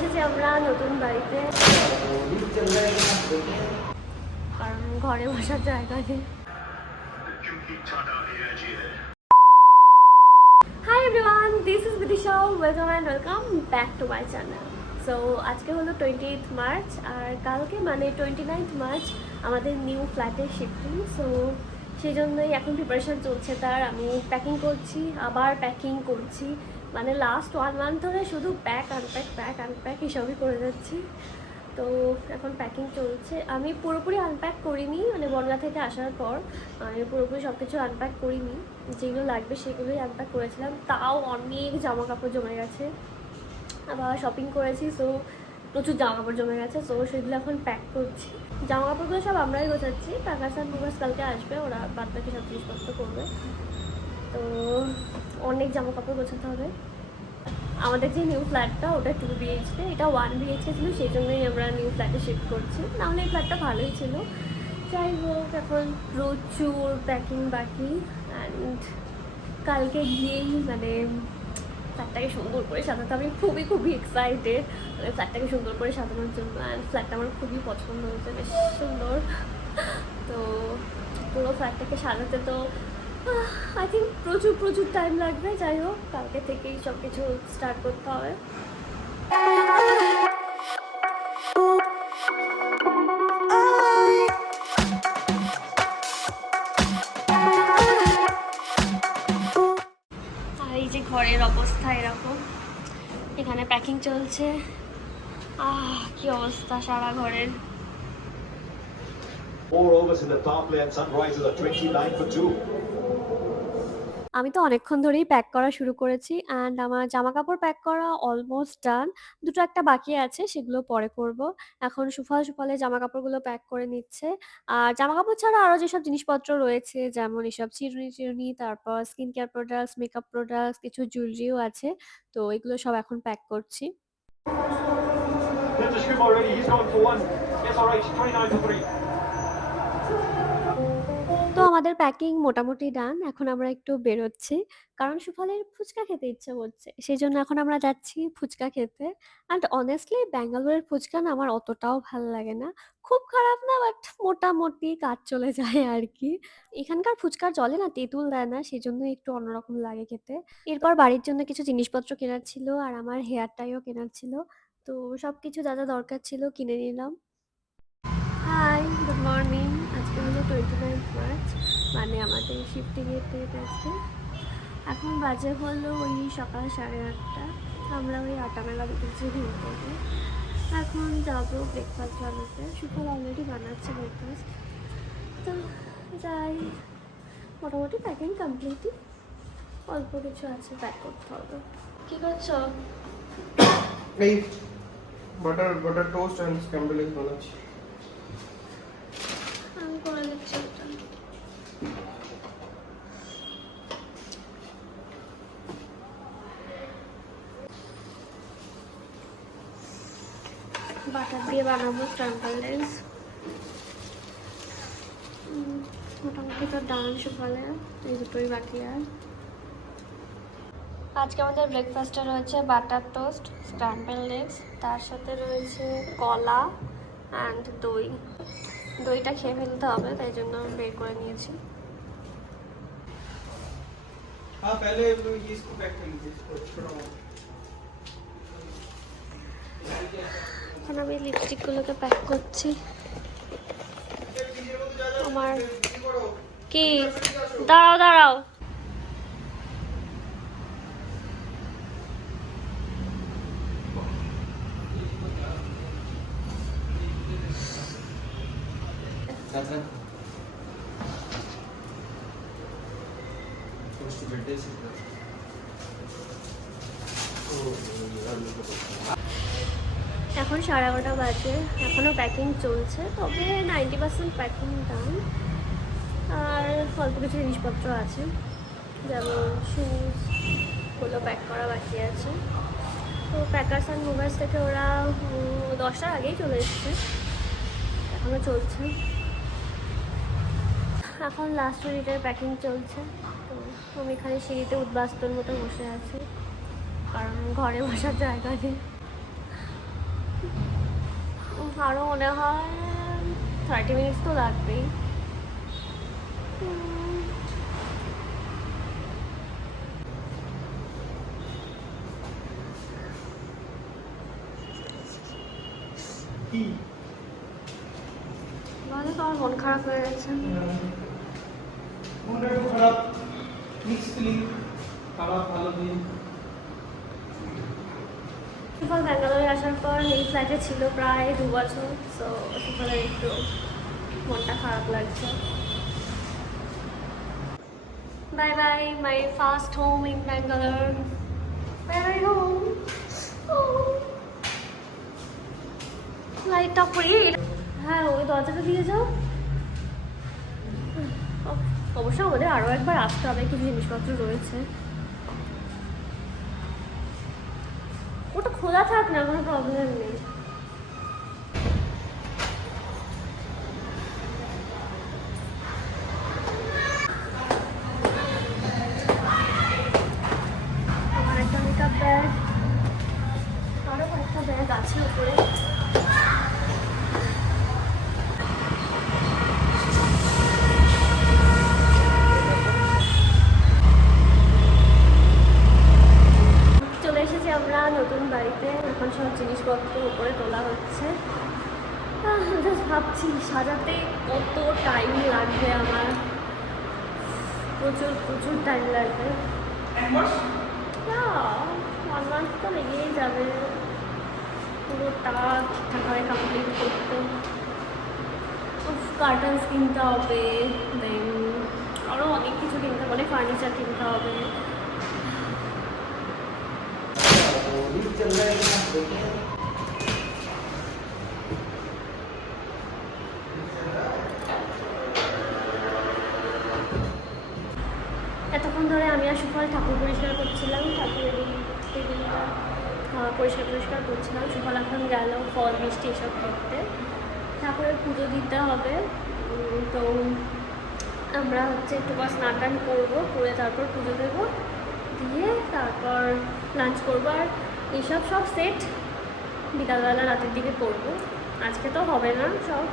এসেছি আমরা নতুন বাড়িতে, কারণ ঘরে বসার জায়গা নেই। Hi everyone, this is Bidisha, welcome and welcome back to my channel. So আজকে হলো 28 মার্চ, আর কালকে মানে 29 মার্চ আমাদের নিউ ফ্ল্যাটে শিফটিং। সো সেই জন্যই এখন প্রিপারেশান চলছে তার। আমি প্যাকিং করছি, আবার প্যাকিং করছি, মানে লাস্ট 1 মান্থ ধরে শুধু প্যাক আনপ্যাক এসবই করে যাচ্ছি। তো এখন প্যাকিং চলছে। আমি পুরোপুরি আনপ্যাক করিনি, মানে বনগা থেকে আসার পর আমি পুরোপুরি সব কিছু আনপ্যাক করিনি, যেগুলো লাগবে সেগুলোই আনপ্যাক করেছিলাম। তাও অনেক জামা কাপড় জমে গেছে, আবার শপিং করেছি, সো প্রচুর জামা কাপড় জমে গেছে। সো সেগুলো এখন প্যাক করছি। জামা কাপড়গুলো সব আমরাই গোছাচ্ছি, প্যাকার্স অ্যান্ড মুভার্স কালকে আসবে, ওরা বাদ বাকি সব জিনিসপত্র করবে। তো অনেক জামা কাপড় গোছাতে হবে। আমাদের যে নিউ ফ্ল্যাটটা ওটা 2 BHK, এটা 1 BHK ছিল, সেই জন্যই আমরা নিউ ফ্ল্যাটে শিফট করছি। নাহলে এই ফ্ল্যাটটা ভালোই ছিল। যাই হোক, এখন প্রচুর প্যাকিং বাকি, অ্যান্ড কালকে গিয়েই মানে ফ্ল্যাটটাকে সুন্দর করে সাজাতে। আমি খুবই এক্সাইটেড মানে ফ্ল্যাটটাকে সুন্দর করে সাজানোর জন্য। অ্যান্ড ফ্ল্যাটটা আমার খুবই পছন্দ হয়েছে, বেশ সুন্দর। তো পুরো ফ্ল্যাটটাকে সাজাতে তো আই থিঙ্ক প্রচুর টাইম লাগবে। যাই হোক, কালকে থেকেই সব কিছু স্টার্ট করতে হবে। আর এই যে ঘরের অবস্থা এরকম, এখানে প্যাকিং চলছে। কি অবস্থা সারা ঘরের। 4 overs in the power play and Sunrisers are 29 for 2. আমি তো অনেকক্ষণ ধরেই প্যাক করা শুরু করেছি, অ্যান্ড আমার জামা কাপড় প্যাক করা অলমোস্ট ডান। দুটো একটা বাকি আছে, সেগুলো পরে করব। এখন সুফলে জামা কাপড়গুলো প্যাক করে নিচ্ছে। আর জামা কাপড় ছাড়া আরও যেসব জিনিসপত্র রয়েছে, যেমন এসব চিরুনি, তারপর skin care products, makeup products, কিছু জুয়েলারিও আছে। তো এগুলো সব এখন প্যাক করছি। Here's the scoop already. He's going for one. Yes, all right. 29 for 3. তো আমাদের প্যাকিং মোটামুটি ডান। এখন আমরা একটু বেরোচ্ছি, কারণ সুফলের ফুচকা খেতে ইচ্ছে করছে। সেই জন্য এখন আমরা যাচ্ছি ফুচকা খেতে। অ্যান্ড অনেস্টলি ব্যাঙ্গালোরের ফুচকা না আমার অতটাও ভাল লাগে না। খুব খারাপ না, বাট মোটামুটি কাজ চলে যায় আর কি। এখানকার ফুচকার জলে না তেঁতুল দেয় না, সেই জন্য একটু অন্যরকম লাগে খেতে। এরপর বাড়ির জন্য কিছু জিনিসপত্র কেনার ছিল, আর আমার হেয়ার টাইও কেনার ছিল। তো সব কিছু যা দরকার ছিল কিনে নিলাম। Hi, good morning. আজকে হলো 29 মার্চ, মানে আমাদের শিফটিংয়ের ডেট আছে। এখন বাজে হলো ওই সকাল 8:30। আমরা ওই 8টা মেলা বেরিয়েছি ঘুম থেকে। এখন যাবো ব্রেকফাস্ট বানাতে। সুফল অলরেডি বানাচ্ছে ব্রেকফাস্ট। তো যাই, মোটামুটি প্যাকিং কমপ্লিটই, অল্প কিছু আছে প্যাক করতে হবে। কী করছো? এই butter toast and scramble egg বানাচ্ছি। আমি করে দিচ্ছি ওটা। বাটার দিয়ে বানাবো স্ক্র্যাম্বল এগস। মোটামুটি তো ডান সকালে এই দুটোই বাকি। আর আজকে আমাদের ব্রেকফাস্টে রয়েছে বাটার টোস্ট, স্ক্র্যাম্বল এগস, তার সাথে রয়েছে কলা অ্যান্ড দই। দইটা খেয়ে ফেলতে হবে, তাই জন্য বের করে নিয়েছি। हाँ पहले ये इसको पैक कर लीजिए छोटा वाला। এখন আমি লিপস্টিকগুলোকে প্যাক করছি। আমার কি, দাঁড়াও এখন 11:30 বাজে, এখনও প্যাকিং চলছে, তবে 90% প্যাকিং ডান। আর অল্প কিছু জিনিসপত্র আছে, যেমন শুজগুলো প্যাক করা বাকি আছে। তো প্যাকার্স অ্যান্ড মুভার্স থেকে ওরা 10টার আগেই চলে এসেছে, এখনও চলছে। এখন লাস্ট মিনিটের প্যাকিং চলছে। তো আমি এখানে সিঁড়িতে উদ্বাস্তুর মতো বসে আছি, কারণ ঘরে বসার জায়গা নেই। আরও মনে হয় 30 মিনিটস তো লাগবেই। কি বলে তো আমার মন খারাপ হয়ে গেছে। মনটা একটু খারাপ, মিক্স ফিলিং, খারাপ ভালো দিন। সুফল ব্যাঙ্গালোরে আসার পর এই ফ্ল্যাটে ছিল প্রায় 2 বছর, সো সুফলের একটু মনটা খারাপ লাগছে। Bye bye my first home in Bangalore, bye bye home. লাইটটা পড়ি, হ্যাঁ ওই দরজাটা দিয়ে যাও। অবশ্য আমাদের আরও একবার আসতে হবে, কিছু জিনিসপত্র রয়েছে। ওটা খোলা থাক না, কোনো প্রবলেম নেই। আমার একটা মেকআপ ব্যাগ, আরও কয়েকটা ব্যাগ আছে উপরে। চলে এসেছি আমরা নতুন বাড়িতে, এখন সব জিনিসপত্র উপরে তোলা হচ্ছে। জাস্ট ভাবছি সাজাতে কত টাইম লাগবে আমার, প্রচুর প্রচুর টাইম লাগবে। 1 মান্থ তো লেগেই যাবে পুরোটা ঠিকঠাকভাবে কমপ্লিট করতে। কার্টনস কিনতে হবে, দেন আরও অনেক কিছু কিনতে হবে, ফার্নিচার কিনতে হবে। এতক্ষণ ধরে আমি আর সুফল ঠাকুর পরিষ্কার করছিলাম, ঠাকুরের এই টেবিলটা পরিষ্কার করছিলাম। সুফল এখন গেল ফল মিষ্টি এসব করতে, ঠাকুরের পুজো দিতে হবে। তো আমরা হচ্ছে একটু পর স্নান টান করবো, করে তারপর পুজো দেবো, দিয়ে তারপর লাঞ্চ করবো। আর এইসব সব সেট বিকালবেলা রাতের দিকে করবো, আজকে তো হবে না, সব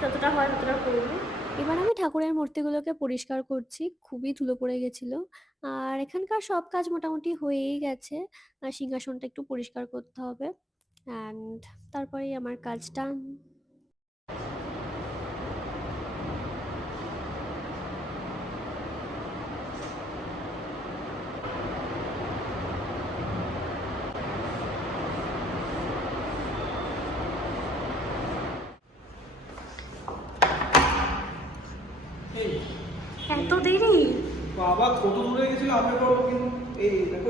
যতটা হয় ততটা করবো। এবার আমি ঠাকুরের মূর্তিগুলোকে পরিষ্কার করছি, খুবই ধুলো পড়ে গেছিলো। আর এখানকার সব কাজ মোটামুটি হয়েই গেছে, আর সিংহাসনটা একটু পরিষ্কার করতে হবে, অ্যান্ড তারপরেই আমার কাজটা। এই এত দেরি? বাবা কত দূরে গেছিল আপনি করবো, কিন্তু এই দেখো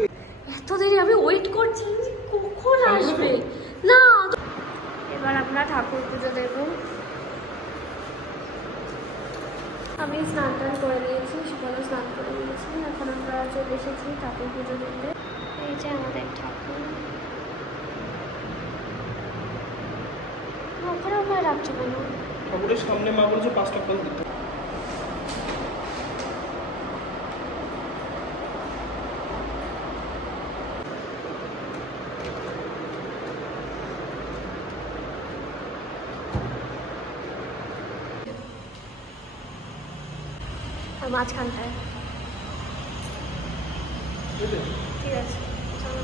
এত দেরি? আমি ওয়েট করছি যে কখন আসবে। না, এবার আমরা ঠাকুর পুজো দেব। আমি স্নান টান করে নিয়েছি, সুফলও স্নান করে নিয়েছি, এখন আমরা চলে এসেছি ঠাকুর পুজো দিতে। এই যে আমাদের ঠাকুর, ওখানে আমরা রাখছি কেন? ঠাকুরের সামনে মা বলেছে 5 টাকা দিতে। আর মাঝখানটায়। ঠিক আছে, চলো।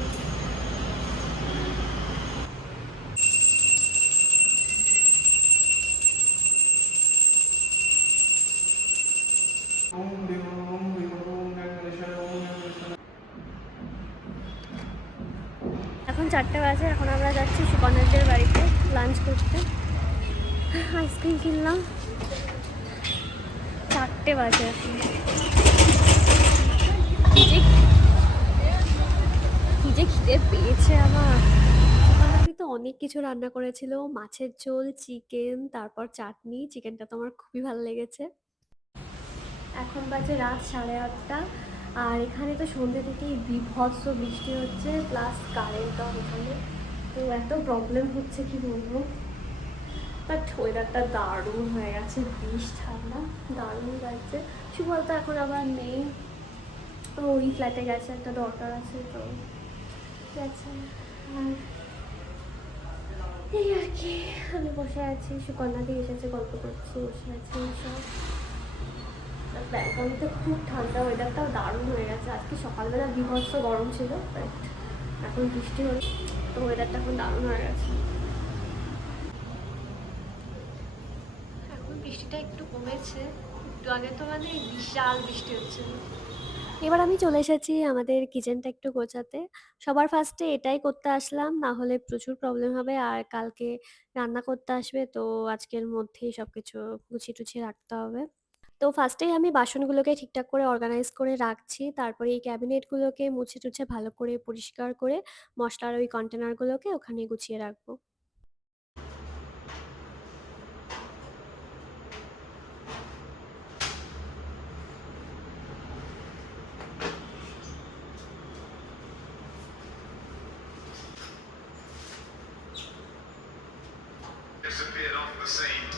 এখন 4টে বাজে, এখন আমরা যাচ্ছি সুকন্যাদের বাড়িতে লাঞ্চ করতে। আইসক্রিম কিনলাম, 4টে বাজে। কি যে খিদে পেয়েছে আমার। তো অনেক কিছু রান্না করেছিল, মাছের ঝোল, চিকেন, তারপর চাটনি। চিকেনটা তো আমার খুবই ভালো লেগেছে। এখন বাজে রাত 8:30, আর এখানে তো সন্ধ্যে থেকেই বিভৎস বৃষ্টি হচ্ছে, প্লাস কারেন্টও এখানে, তো এত প্রবলেম হচ্ছে কি বলবো। বাট ওয়েদারটা দারুণ হয়ে গেছে, বেশ ঠান্ডা, দারুণ লাগছে। সুফল তো এখন আবার নেই, ওই ফ্ল্যাটে গেছে, একটা দরকার আছে, তো গেছে। আর এই আর কি আমি বসে আছি, সুকন্যা দিয়ে এসেছে, গল্প করছি, বসে আছি সব। ব্যাংককে খুব ঠান্ডা, ওয়েদারটাও দারুণ হয়ে গেছে। আজকে সকালবেলা বিভৎস গরম ছিল, বাট এখন বৃষ্টি হল, তো ওয়েদারটা এখন দারুণ হয়ে গেছে। এখন বৃষ্টিটা একটু কমেছে, একটু আগে তো মানে বিশাল বৃষ্টি হচ্ছিল। এবার আমি চলে এসেছি আমাদের কিচেনটা একটু গোছাতে। সবার ফার্স্টে এটাই করতে আসলাম, না হলে প্রচুর প্রবলেম হবে। আর কালকে রান্না করতে আসবে, তো আজকের মধ্যেই সব কিছু গুছিয়ে টুছিয়ে রাখতে হবে। তো ফার্স্টেই আমি বাসনগুলোকে ঠিকঠাক করে অর্গানাইজ করে রাখছি, তারপরে এই ক্যাবিনেটগুলোকে মুছে টুছে ভালো করে পরিষ্কার করে মশলার ওই কন্টেনারগুলোকে ওখানে গুছিয়ে রাখবো। Disappeared off the scene.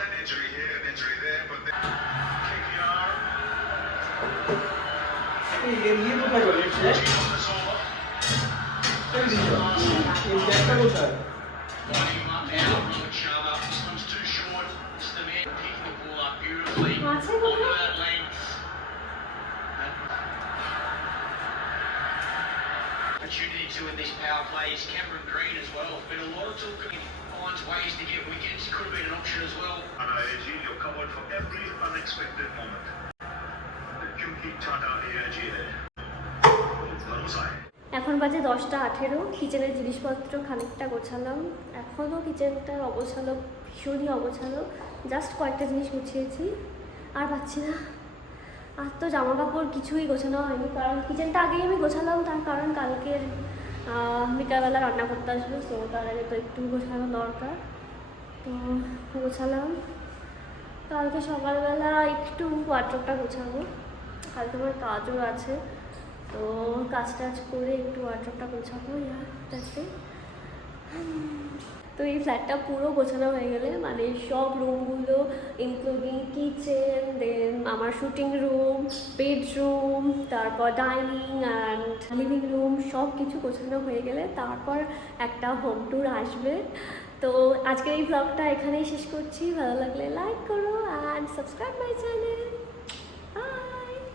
An injury here, an injury there, but then KPR. ये तो क्या कर रहे हैं? चल दीजिए। ये कैसा होता है? Winding him up now, Robert Sharma. This one's too short. It's the man picking the ball up beautifully. Onto that length. Opportunity to in these power plays. Cameron Green as well. Been a lot of talk. Finds ways to get wickets. Could have been an option as well. And AG, you're covered for every unexpected moment. क्योंकि Tata AIG है भरोसा है। এখন বাজে 10টা 18। কিচেনের জিনিসপত্র খানিকটা গোছালাম, এখনও কিচেনটা অগোছালো, ভীষণই অগোছালো। জাস্ট কয়েকটা জিনিস গুছিয়েছি, আর পাচ্ছি না। আর তো জামা কাপড় কিছুই গোছানো হয়নি, কারণ কিচেনটা আগেই আমি গোছালাম, তার কারণ কালকের বিকালবেলা রান্না করতে আসবে, তো তার আগে তো একটু গোছানো দরকার, তো গোছালাম। কালকে সকালবেলা একটু ওয়ার্ড্রোবটা গোছাবো, কালকে আমার কাজও আছে, তো কাজ টাজ করে একটু ওয়ার্ড্রোবটা গোছাবো। তো এই ফ্ল্যাটটা পুরো গোছানো হয়ে গেলে মানে সব রুমগুলো ইনক্লুডিং কিচেন, দেন আমার শুটিং রুম, বেডরুম, তারপর ডাইনিং অ্যান্ড লিভিং রুম, সব কিছু গোছানো হয়ে গেলে তারপর একটা হোম ট্যুর আসবে। তো আজকের এই ব্লগটা এখানেই শেষ করছি। ভালো লাগলে লাইক করো অ্যান্ড সাবস্ক্রাইব মাই চ্যানেল।